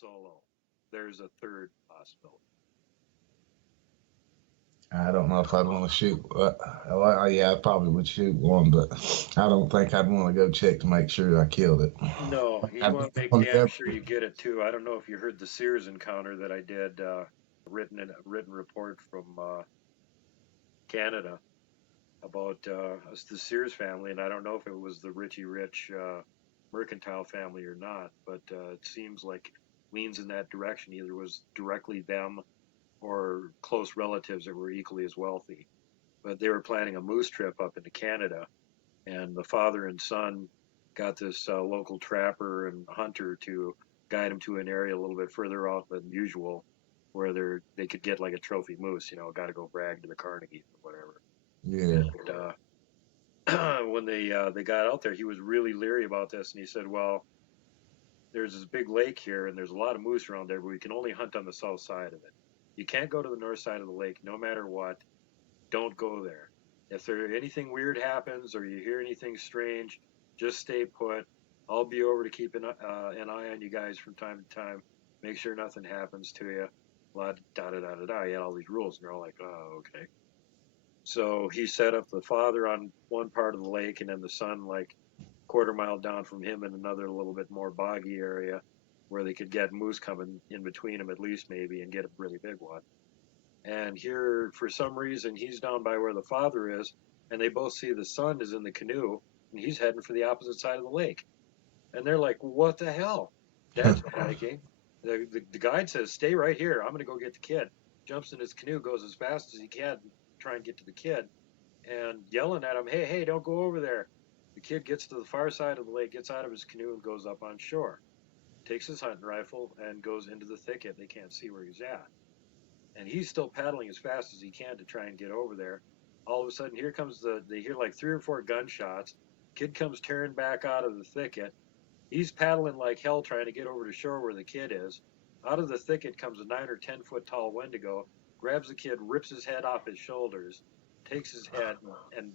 Solo. There's a third possibility. I don't know if I'd want to shoot. Yeah, I probably would shoot one, but I don't think I'd want to go check to make sure I killed it. No, you I'd want to make want damn to sure you get it too. I don't know if you heard the Sears encounter that I did, written report from Canada about the Sears family, and I don't know if it was the Richie Rich mercantile family or not, but it seems like leans in that direction. Either was directly them or close relatives that were equally as wealthy. But they were planning a moose trip up into Canada, and the father and son got this local trapper and hunter to guide them to an area a little bit further out than usual, where they could get like a trophy moose. Got to go brag to the Carnegie or whatever. Yeah. And when they got out there, he was really leery about this, and he said, "Well, there's this big lake here, and there's a lot of moose around there, but we can only hunt on the south side of it. You can't go to the north side of the lake, no matter what. Don't go there. If anything weird happens or you hear anything strange, just stay put. I'll be over to keep an eye on you guys from time to time. Make sure nothing happens to you." Blah, da da da da da. He had all these rules, and they're all like, "Oh, okay." So he set up the father on one part of the lake, and then the son like quarter-mile down from him in another little bit more boggy area where they could get moose coming in between them at least maybe and get a really big one. And here, for some reason, he's down by where the father is, and they both see the son is in the canoe, and he's heading for the opposite side of the lake. And they're like, "What the hell? That's panicking." The guide says, "Stay right here. I'm going to go get the kid." Jumps in his canoe, goes as fast as he can, try and get to the kid, and yelling at him, "Hey, hey, don't go over there." The kid gets to the far side of the lake, gets out of his canoe, and goes up on shore. Takes his hunting rifle and goes into the thicket. They can't see where he's at. And he's still paddling as fast as he can to try and get over there. All of a sudden, here comes they hear like 3 or 4 gunshots. Kid comes tearing back out of the thicket. He's paddling like hell trying to get over to shore where the kid is. Out of the thicket comes a 9 or 10 foot tall Wendigo, grabs the kid, rips his head off his shoulders, takes his head and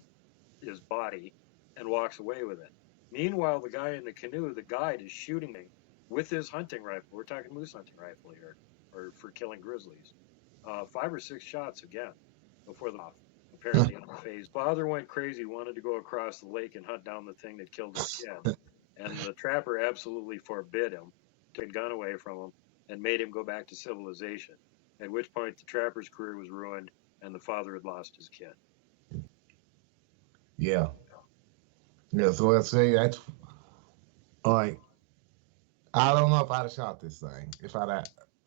his body, and walks away with it. Meanwhile, the guy in the canoe, the guide, is shooting me with his hunting rifle. We're talking moose hunting rifle here, or for killing grizzlies. 5 or 6 shots again before the apparently unfazed. Father went crazy, wanted to go across the lake and hunt down the thing that killed his kid. And the trapper absolutely forbid him, took a gun away from him, and made him go back to civilization. At which point the trapper's career was ruined and the father had lost his kid. Yeah. Yeah, so let's say that's like, I don't know if I'd have shot this thing.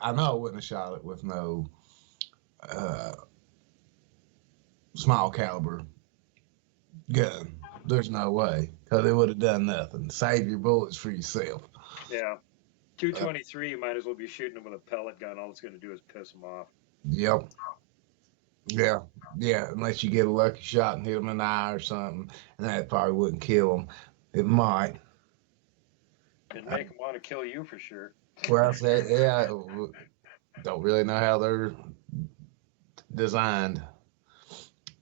I know I wouldn't have shot it with no small caliber gun. There's no way, because it would have done nothing. Save your bullets for yourself. Yeah. 223, you might as well be shooting them with a pellet gun. All it's going to do is piss them off. Yep. Yeah. Yeah. Unless you get a lucky shot and hit them in the eye or something, and that probably wouldn't kill them. It might. And make them want to kill you for sure. Well, I said, yeah. Don't really know how they're designed.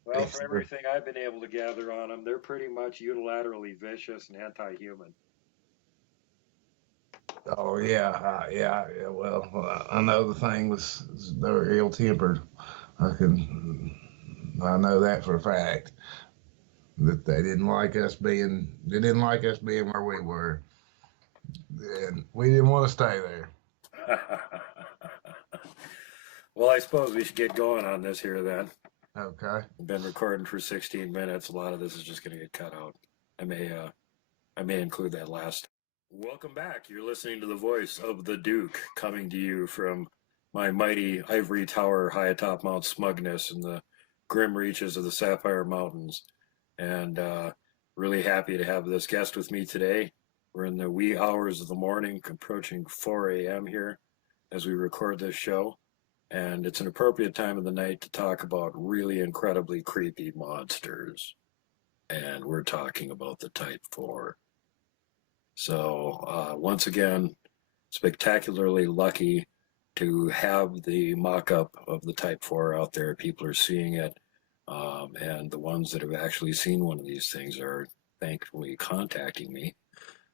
Well, from everything I've been able to gather on them, they're pretty much unilaterally vicious and anti-human. Oh yeah. Well, I know the thing was they were ill-tempered. I know that for a fact. That they didn't like us being where we were, and we didn't want to stay there. Well, I suppose we should get going on this here then. Okay. We've been recording for 16 minutes. A lot of this is just going to get cut out. I may include that last. Welcome back. You're listening to the voice of the Duke, coming to you from my mighty ivory tower high atop Mount Smugness in the grim reaches of the Sapphire Mountains. And really happy to have this guest with me today. We're in the wee hours of the morning, approaching 4 a.m. here as we record this show. And it's an appropriate time of the night to talk about really incredibly creepy monsters. And we're talking about the Type 4. So once again, spectacularly lucky to have the mock-up of the Type 4 out there. People are seeing it. And the ones that have actually seen one of these things are thankfully contacting me.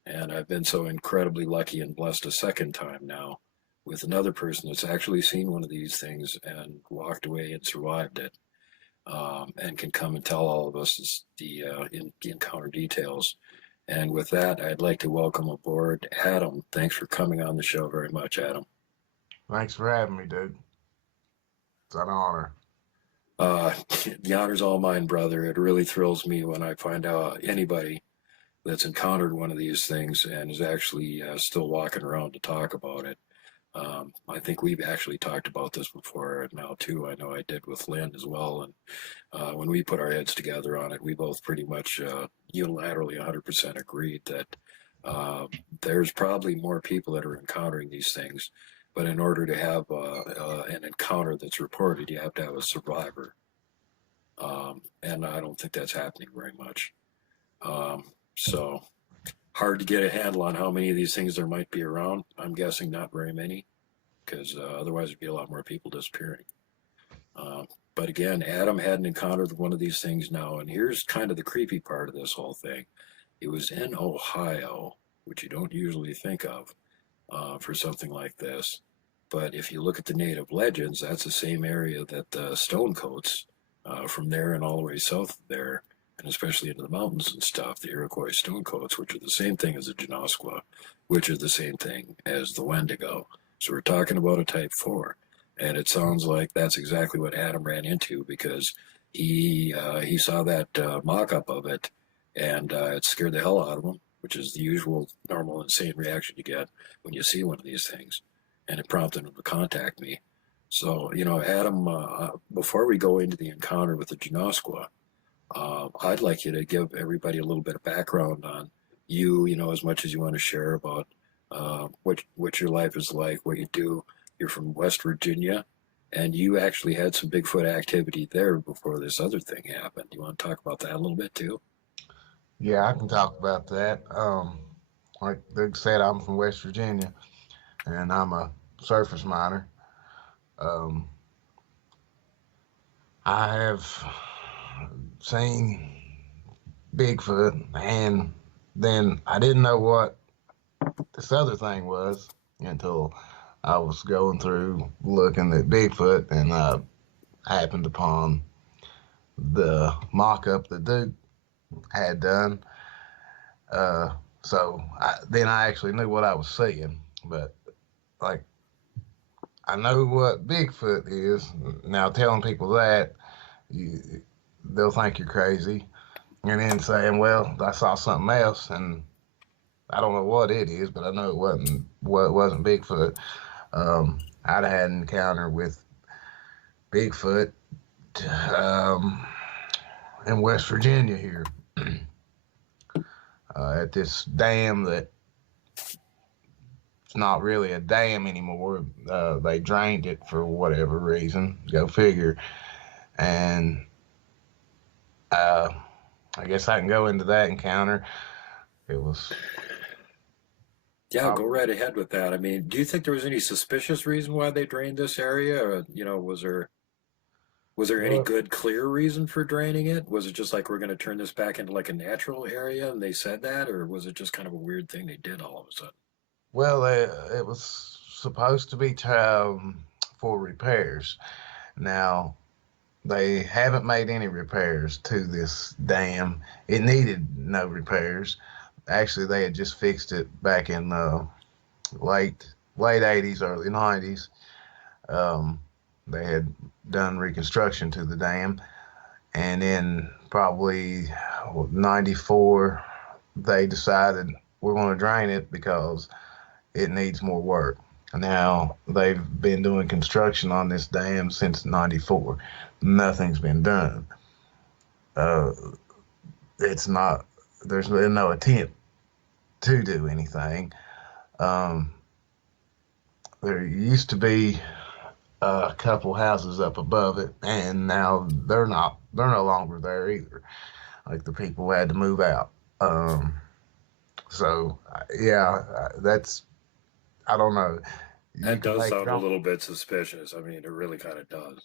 And I've been so incredibly lucky and blessed a second time now with another person that's actually seen one of these things and walked away and survived it, and can come and tell all of us the encounter details. And with that, I'd like to welcome aboard Adam. Thanks for coming on the show very much, Adam. Thanks for having me, dude. It's an honor. The honor's all mine, brother. It really thrills me when I find out anybody that's encountered one of these things and is actually still walking around to talk about it. I think we've actually talked about this before now too. I know I did with Lynn as well. And when we put our heads together on it, we both pretty much unilaterally 100% agreed that there's probably more people that are encountering these things. But in order to have an encounter that's reported, you have to have a survivor. And I don't think that's happening very much. So hard to get a handle on how many of these things there might be around. I'm guessing not very many, because otherwise there'd be a lot more people disappearing. But again, Adam hadn't encountered one of these things now, and here's kind of the creepy part of this whole thing. It was in Ohio, which you don't usually think of for something like this. But if you look at the native legends, that's the same area that the Stonecoats, from there and all the way south there, and especially into the mountains and stuff, the Iroquois Stonecoats, which are the same thing as the Genoskwa, which are the same thing as the Wendigo. So we're talking about a Type 4. And it sounds like that's exactly what Adam ran into, because he saw that mock-up of it, and it scared the hell out of him, which is the usual normal insane reaction you get when you see one of these things. And it prompted him to contact me. So, Adam, before we go into the encounter with the Genoskwa, I'd like you to give everybody a little bit of background on you, as much as you want to share about what your life is like, what you do. You're from West Virginia, and you actually had some Bigfoot activity there before this other thing happened. You want to talk about that a little bit too? Yeah, I can talk about that. Like Doug said, I'm from West Virginia, and I'm a surface miner. I have seen Bigfoot, and then I didn't know what this other thing was until I was going through looking at Bigfoot, and I happened upon the mock-up that Duke had done. Then I actually knew what I was seeing, but like, I know what Bigfoot is. Now telling people that, they'll think you're crazy. And then saying, well, I saw something else, and I don't know what it is, but I know it wasn't Bigfoot. I'd had an encounter with Bigfoot in West Virginia here. at this dam that it's not really a dam anymore. They drained it for whatever reason. Go figure. And I guess I can go into that encounter. It was Yeah, go probably right ahead with that. I mean, do you think there was any suspicious reason why they drained this area? Or, was there any well, good, clear reason for draining it? Was it just like we're going to turn this back into like a natural area and they said that? Or was it just kind of a weird thing they did all of a sudden? well, it was supposed to be for repairs. Now they haven't made any repairs to this dam. It needed no repairs. Actually, they had just fixed it back in late late '80s, early '90s. Um, they had done reconstruction to the dam, and in probably '94, they decided we're going to drain it because it needs more work. Now they've been doing construction on this dam since '94. Nothing's been done. Uh, it's not. There's been no attempt to do anything. Um, there used to be a couple houses up above it, and now they're not. They're no longer there either. Like the people had to move out. Um, so yeah, that's. I don't know. You That can does make sound your a own. little bit suspicious. I mean, it really kind of does.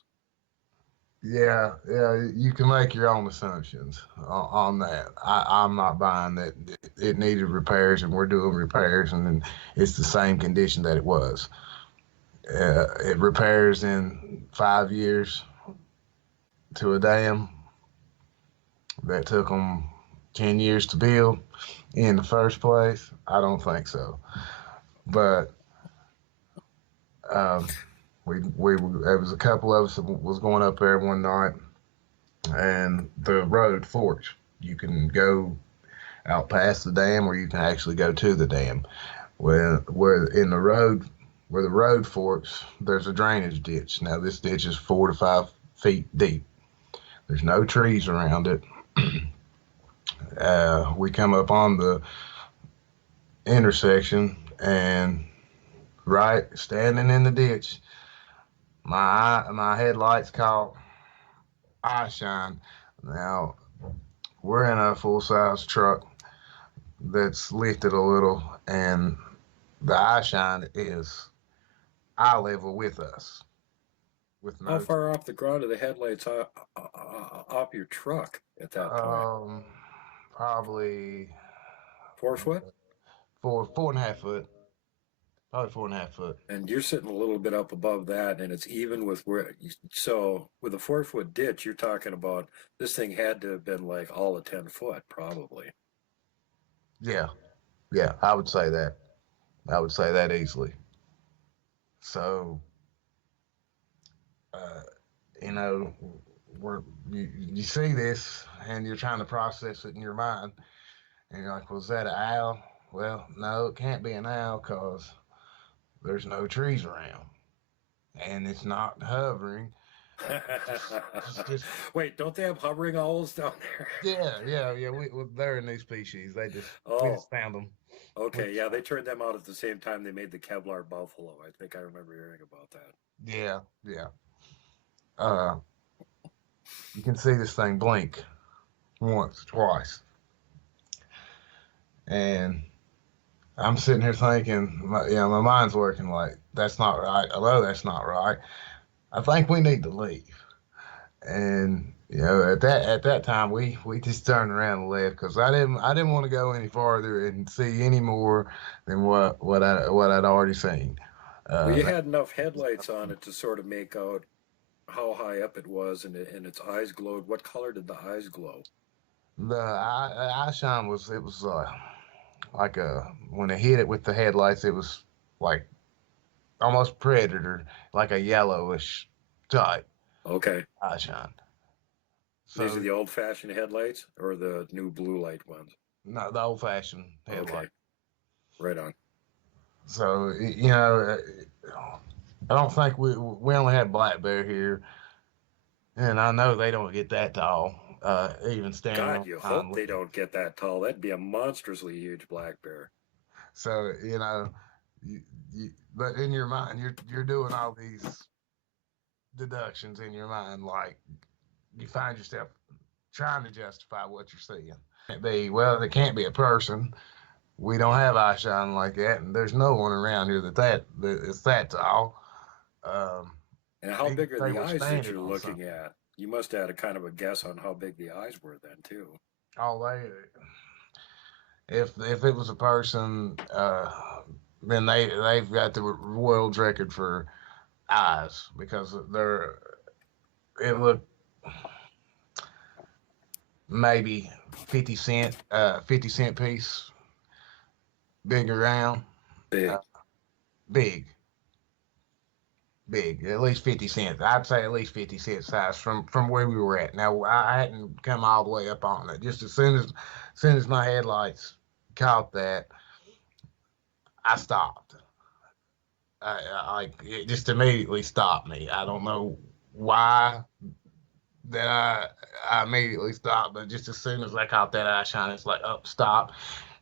Yeah, yeah, you can make your own assumptions on that. I'm not buying that it needed repairs and we're doing repairs and then it's the same condition that it was. It repairs in 5 years to a dam that took them 10 years to build in the first place. I don't think so. But um, there was a couple of us that was going up there one night and the road forks. You can go out past the dam, or you can actually go to the dam. Where in the road, where the road forks, there's a drainage ditch. Now this ditch is 4 to 5 feet deep. There's no trees around it. We come up on the intersection, and right standing in the ditch, my headlights caught eye shine. Now we're in a full size truck that's lifted a little, and the eye shine is eye level with us, with How no far off the ground are the headlights off your truck at that point? um probably 4 foot? 4.5 foot, probably 4.5 foot. And you're sitting a little bit up above that, and it's even with so with a 4 foot ditch, you're talking about this thing had to have been like all of 10 foot, probably. Yeah, yeah, I would say that. I would say that easily. So, uh, you know, you see this and you're trying to process it in your mind, and you're like, "Was that an owl?" Well, no, it can't be an owl because there's no trees around, and it's not hovering. It's just Wait, don't they have hovering owls down there? yeah. They're a new species. We Oh, just found them. We okay. just Yeah, they found, turned them out at the same time they made the Kevlar buffalo. I think I remember hearing about that. yeah. Uh, you can see this thing blink once, twice, and I'm sitting here thinking, my mind's working like that's not right. Although that's not right, I think we need to leave. And at that time we just turned around and left because I didn't want to go any farther and see any more than what I'd already seen. Well, you That, had enough headlights on it to sort of make out how high up it was, and its eyes glowed. What color did the eyes glow? the eye shine was it was like a when it hit it with the headlights it was like almost predator, like a yellowish type Okay. eye shine. These are So the old-fashioned headlights or the new blue light ones? not the old fashioned headlight. Okay, right on. So I don't think we only had black bear here, and I know they don't get that tall. even standing God, on you hind hope they legs. don't get that tall. That'd be a monstrously huge black bear. So you, but in your mind, you're doing all these deductions in your mind, like you find yourself trying to justify what you're seeing. It can't be a person. We don't have eye shining like that, and there's no one around here that it's that tall. Um, And how Even big if are they the were eyes that standing you're on looking something. at? You must have had a kind of a guess on how big the eyes were then, too. All they, if it was a person, then they've got the world's record for eyes because it looked maybe 50 cent piece, big around, uh, Big. big, big, at least 50 cents. I'd say at least 50 cent size from where we were at. Now I hadn't come all the way up on it. Just as soon as my headlights caught that, I stopped. It just immediately stopped me. I don't know why that I immediately stopped, but just as soon as I caught that eye shine, it's like up, stop,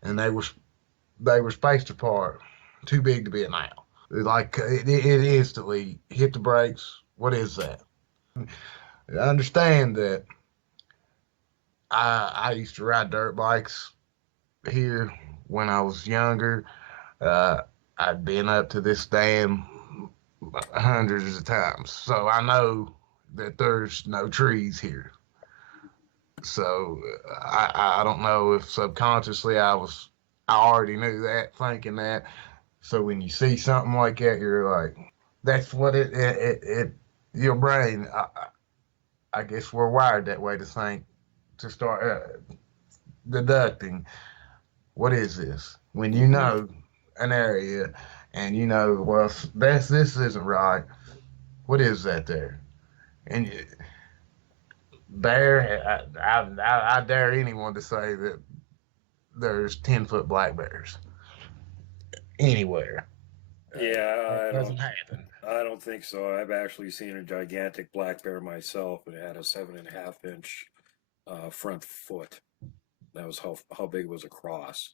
and they were spaced apart, too big to be an owl. Like it instantly hit the brakes. What is that? I understand that I used to ride dirt bikes here when I was younger. Uh, I'd been up to this dam hundreds of times, so I know that there's no trees here. So I don't know if subconsciously I already knew that, thinking that. So when you see something like that, you're like, that's what it your brain. I guess we're wired that way to think, to start deducting. What is this? When you Hmm. know an area and well, this isn't right. What is that there? And I dare anyone to say that there's 10-foot black bears anywhere. Yeah, It doesn't happen. I don't think so. I've actually seen a gigantic black bear myself, and it had a 7.5 inch front foot. That was how big it was across.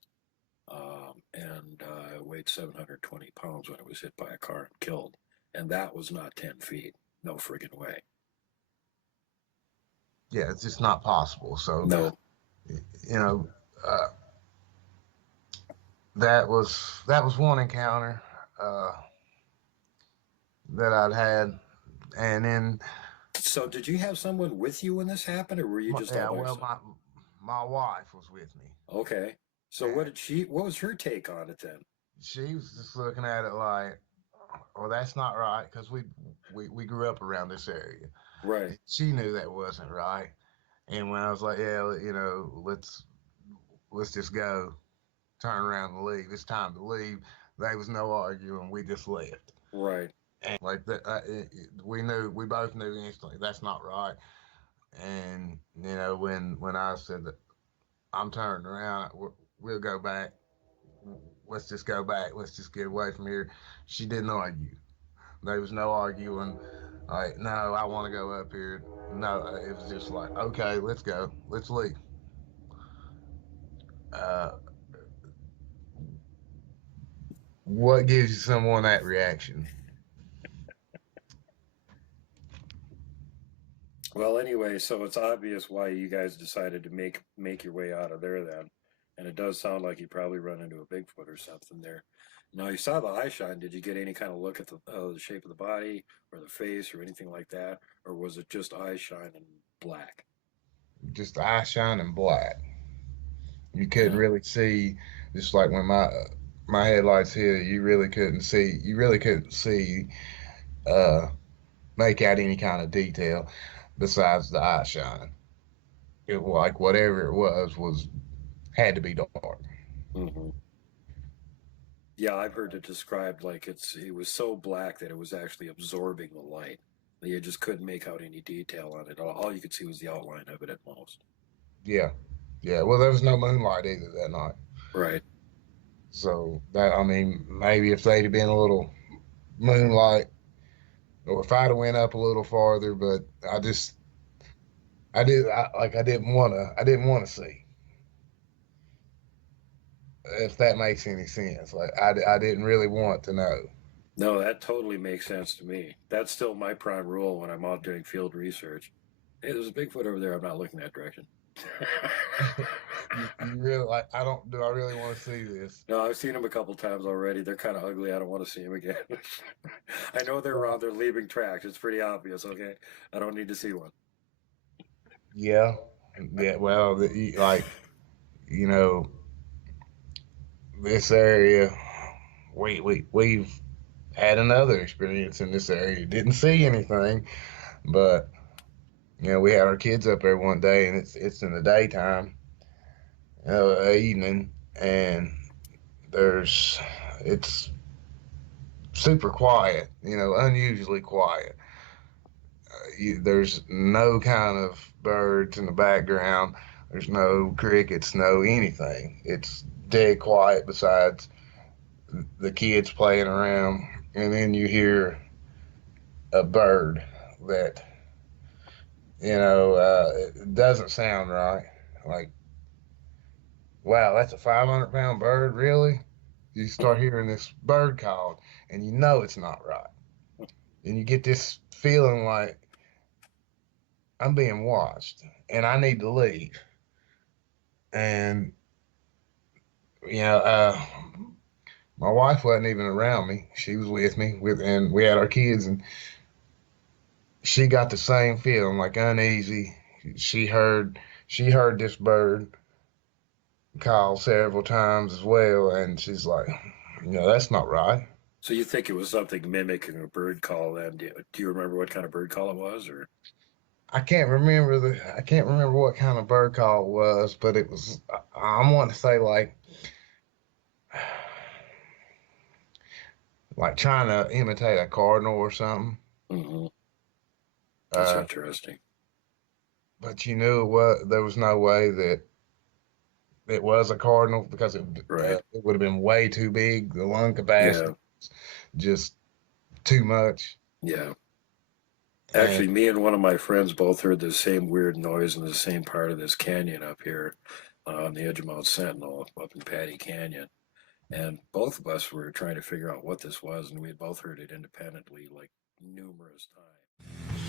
And it weighed 720 pounds when it was hit by a car and killed. And that was not 10 feet. No friggin' way. Yeah, it's just not possible. So, No. you know, uh, that was one encounter uh, that I'd had, and then So, did you have someone with you when this happened, or were you just all yeah, by well, yourself? my wife was with me, Okay. So, and what was her take on it then? she was just looking at it like, "Well, that's not right," because we grew up around this area. Right. She knew that wasn't right, and when I was like, "Yeah, let's just go, turn around and leave. It's time to leave." There was no arguing. We just left. Right. And like that, we both knew instantly that's not right. And when I said that I'm turning around, we'll go back. Let's just go back. Let's just get away from here. She didn't argue. There was no arguing. Like, no, I want to go up here. No, it was just like, okay, let's go. Let's leave. Uh, what gives you someone that reaction? Well, anyway, so it's obvious why you guys decided to make your way out of there then, and it does sound like you probably run into a Bigfoot or something there. Now you saw the eye shine. Did you get any kind of look at the shape of the body or the face or anything like that, or was it just eye shine and black? Just eye shining black. You couldn't Yeah. really see, just like when my headlights hit, you really couldn't see. You really couldn't see, uh, make out any kind of detail besides the eye shine. It like whatever it was had to be dark. Hmm. Yeah, I've heard it described like it was so black that it was actually absorbing the light. You just couldn't make out any detail on it. All you could see was the outline of it at most. Yeah, yeah. Well, there was no moonlight either that night. Right. So that I mean, maybe if they'd have been a little moonlight, or if I'd have went up a little farther, but I just I didn't want to see, if that makes any sense. Like I didn't really want to know. No, that totally makes sense to me. That's still my prime rule when I'm out doing field research. Hey, there's a Bigfoot over there. I'm not looking that direction. You really like? I don't. Do I really want to see this? No, I've seen them a couple times already. They're kind of ugly. I don't want to see them again. I know they're around. They're leaving tracks. It's pretty obvious. Okay, I don't need to see one. Yeah, yeah. Well, like you know, this area, we've had another experience in this area. Didn't see anything, but we had our kids up there one day, and it's in the daytime, evening, and there's it's super quiet, unusually quiet. There's no kind of birds in the background. There's no crickets, no anything. It's dead quiet besides the kids playing around, and then you hear a bird that it doesn't sound right. Like, wow, that's a 500-pound bird, really? You start hearing this bird called, and you know it's not right. And you get this feeling like I'm being watched, and I need to leave. And you know, uh, my wife wasn't even around me. She was with me, and we had our kids, and she got the same feeling, like uneasy. She heard she heard this bird call several times as well, and she's like, that's not right. So you think it was something mimicking a bird call? Then do you remember what kind of bird call it was, or? I can't remember what kind of bird call it was, but it was. I want to say like trying to imitate a cardinal or something. Mm-hmm. That's Uh, interesting. but you knew what? There was no way that it was a cardinal because Right. it would have been way too big. The lung Yeah. capacity, just too much. Yeah. And Actually, me and one of my friends both heard the same weird noise in the same part of this canyon up here on the edge of Mount Sentinel up in Patty Canyon. And both of us were trying to figure out what this was, and we had both heard it independently like numerous times.